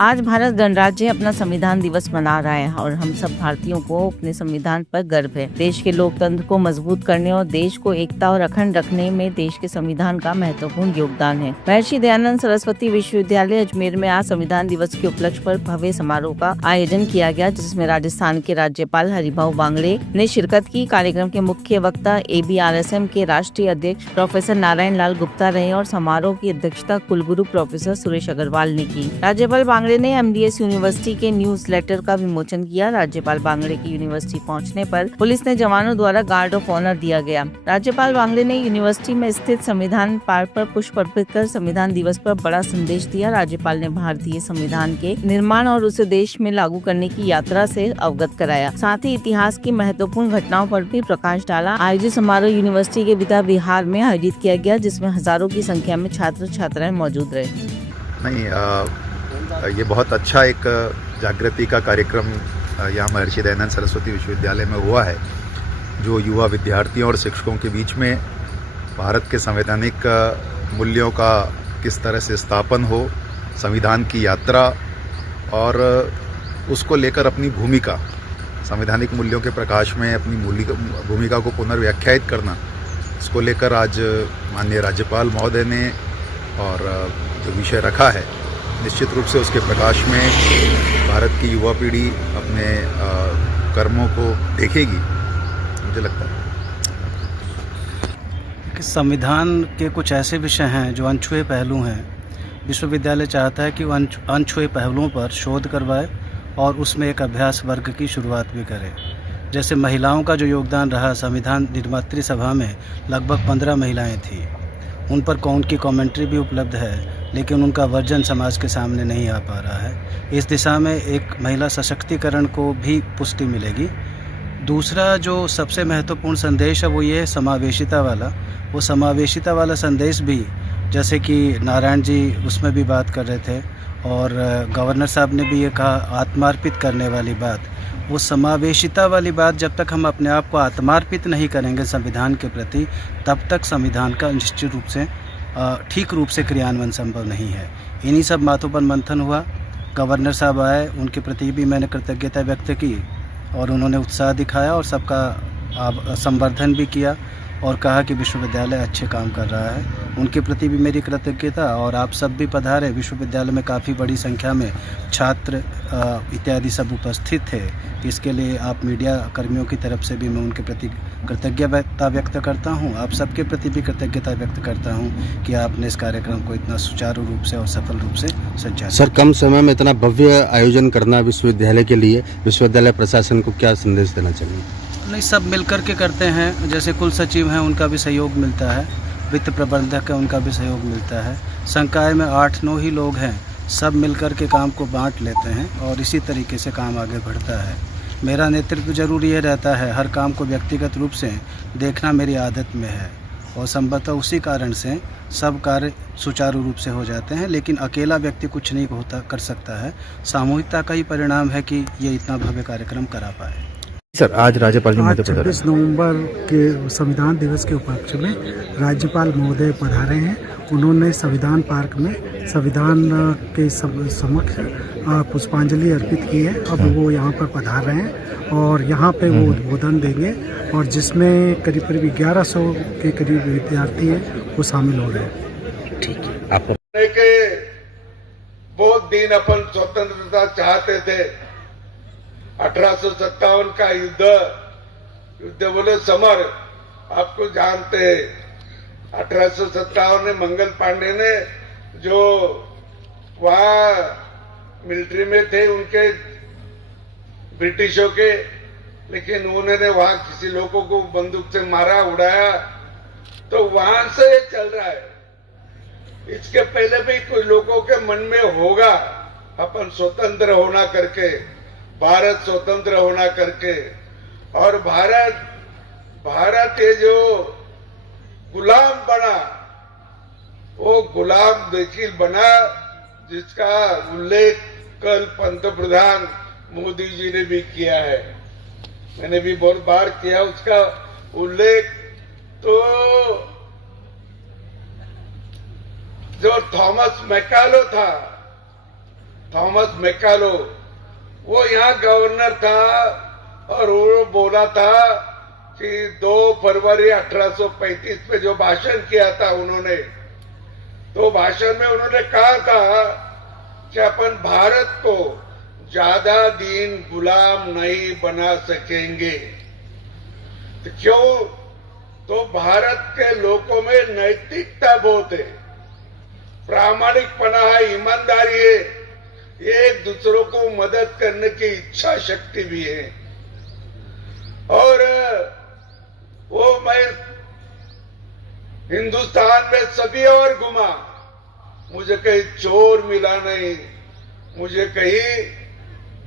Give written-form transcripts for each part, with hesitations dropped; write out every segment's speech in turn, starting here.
आज भारत गणराज्य अपना संविधान दिवस मना रहा है और हम सब भारतीयों को अपने संविधान पर गर्व है। देश के लोकतंत्र को मजबूत करने और देश को एकता और अखंड रखने में देश के संविधान का महत्वपूर्ण योगदान है। महर्षि दयानंद सरस्वती विश्वविद्यालय अजमेर में आज संविधान दिवस के उपलक्ष्य पर भव्य समारोह का आयोजन किया गया, जिसमें राजस्थान के राज्यपाल हरिभाऊ बांगड़े ने शिरकत की। कार्यक्रम के मुख्य वक्ता ABRSM के राष्ट्रीय अध्यक्ष प्रोफेसर नारायण लाल गुप्ता रहे और समारोह की अध्यक्षता कुलगुरु प्रोफेसर सुरेश अग्रवाल ने की। राज्यपाल बांगड़े ने MDS यूनिवर्सिटी के न्यूज़लेटर का विमोचन किया। राज्यपाल बांगड़े की यूनिवर्सिटी पहुंचने पर पुलिस ने जवानों द्वारा गार्ड ऑफ ऑनर दिया गया। राज्यपाल बांगड़े ने यूनिवर्सिटी में स्थित संविधान पार्क पर पुष्प अर्पित कर संविधान दिवस पर बड़ा संदेश दिया। राज्यपाल ने भारतीय संविधान के निर्माण और उसे देश में लागू करने की यात्रा से अवगत कराया। साथ ही इतिहास की महत्वपूर्ण घटनाओं पर भी प्रकाश डाला। आयोजित समारोह यूनिवर्सिटी के विद्या विहार में आयोजित किया गया, जिसमें हजारों की संख्या में छात्र छात्राएं मौजूद रहे। ये बहुत अच्छा एक जागृति का कार्यक्रम यहाँ महर्षि दयानंद सरस्वती विश्वविद्यालय में हुआ है, जो युवा विद्यार्थियों और शिक्षकों के बीच में भारत के संवैधानिक मूल्यों का किस तरह से स्थापन हो, संविधान की यात्रा और उसको लेकर अपनी भूमिका, संवैधानिक मूल्यों के प्रकाश में अपनी भूमिका को पुनर्व्याख्यायित करना, इसको लेकर आज माननीय राज्यपाल महोदय ने और जो विषय रखा है, निश्चित रूप से उसके प्रकाश में भारत की युवा पीढ़ी अपने कर्मों को देखेगी, मुझे लगता है कि संविधान के कुछ ऐसे विषय हैं जो अनछुए पहलू हैं। विश्वविद्यालय चाहता है कि वो अनछुए पहलुओं पर शोध करवाए और उसमें एक अभ्यास वर्ग की शुरुआत भी करे। जैसे महिलाओं का जो योगदान रहा, संविधान निर्मात्री सभा में लगभग 15 महिलाएं थीं। उन पर उनकी कमेंट्री भी उपलब्ध है, लेकिन उनका वर्जन समाज के सामने नहीं आ पा रहा है। इस दिशा में एक महिला सशक्तिकरण को भी पुष्टि मिलेगी। दूसरा जो सबसे महत्वपूर्ण संदेश है वो ये है समावेशिता वाला। वो समावेशिता वाला संदेश भी, जैसे कि नारायण जी उसमें भी बात कर रहे थे और गवर्नर साहब ने भी ये कहा, आत्मार्पित करने वाली बात, वो समावेशिता वाली बात, जब तक हम अपने आप को आत्मार्पित नहीं करेंगे संविधान के प्रति, तब तक संविधान का निश्चित रूप से ठीक रूप से क्रियान्वयन संभव नहीं है। इन्हीं सब बातों पर मंथन हुआ। गवर्नर साहब आए, उनके प्रति भी मैंने कृतज्ञता व्यक्त की और उन्होंने उत्साह दिखाया और सबका संवर्धन भी किया और कहा कि विश्वविद्यालय अच्छे काम कर रहा है। उनके प्रति भी मेरी कृतज्ञता। और आप सब भी पधारे। विश्वविद्यालय में काफ़ी बड़ी संख्या में छात्र इत्यादि सब उपस्थित थे। इसके लिए आप मीडिया कर्मियों की तरफ से भी मैं उनके प्रति कृतज्ञता व्यक्त करता हूं। आप सबके प्रति भी कृतज्ञता व्यक्त करता हूं कि आपने इस कार्यक्रम को इतना सुचारू रूप से और सफल रूप से संचालित। सर, कम समय में इतना भव्य आयोजन करना विश्वविद्यालय के लिए, विश्वविद्यालय प्रशासन को क्या संदेश देना चाहिए? नहीं, सब मिलकर के करते हैं। जैसे कुल सचिव हैं, उनका भी सहयोग मिलता है। वित्त प्रबंधक है, उनका भी सहयोग मिलता है। संकाय में 8-9 ही लोग हैं, सब मिलकर के काम को बांट लेते हैं और इसी तरीके से काम आगे बढ़ता है। मेरा नेतृत्व जरूर ये रहता है, हर काम को व्यक्तिगत रूप से देखना मेरी आदत में है और संभवतः उसी कारण से सब कार्य सुचारू रूप से हो जाते हैं। लेकिन अकेला व्यक्ति कुछ नहीं कर सकता है। सामूहिकता का ही परिणाम है कि ये इतना भव्य कार्यक्रम करा पाए। सर, आज राज्यपाल आज 26 नवंबर के संविधान दिवस के उपलक्ष्य में राज्यपाल महोदय पधारे हैं। उन्होंने संविधान पार्क में संविधान के समक्ष पुष्पांजलि अर्पित की है। अब वो यहाँ पर पधार रहे हैं और यहाँ पे वो उद्बोधन देंगे और जिसमें करीब 1100 के करीब विद्यार्थी हैं, वो शामिल हो रहे हैं। ठीक है। आपका बहुत दिन अपन स्वतंत्रता चाहते थे। 1857 का युद्ध बोले समर, आपको जानते हैं। 1857 में मंगल पांडे ने, जो वहां मिलिट्री में थे उनके, ब्रिटिशों के, लेकिन उन्होंने वहां किसी लोगों को बंदूक से मारा, उड़ाया, तो वहां से ये चल रहा है। इसके पहले भी कोई लोगों के मन में होगा अपन स्वतंत्र होना करके, भारत स्वतंत्र होना करके, और भारत ये जो गुलाम बना, वो गुलाम देखिल बना, जिसका उल्लेख कल पंतप्रधान मोदी जी ने भी किया है। मैंने भी बहुत बार किया उसका उल्लेख। तो जो थॉमस मैकालो था, थॉमस मैकालो, वो यहाँ गवर्नर था और वो बोला था कि 2 फरवरी 1835 में जो भाषण किया था उन्होंने, तो भाषण में उन्होंने कहा था कि अपन भारत को ज्यादा दिन गुलाम नहीं बना सकेंगे। तो क्यों? तो भारत के लोगों में नैतिकता बहुत है, प्रामाणिकपना है, ईमानदारी है, एक दूसरों को मदद करने की इच्छा शक्ति भी है। और वो मैं हिंदुस्तान में सभी और घुमा, मुझे कहीं चोर मिला नहीं, मुझे कहीं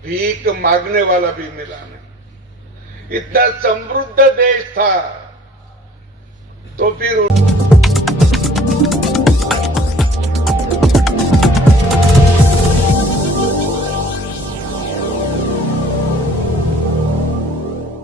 भीख मांगने वाला भी मिला नहीं। इतना समृद्ध देश था, तो फिर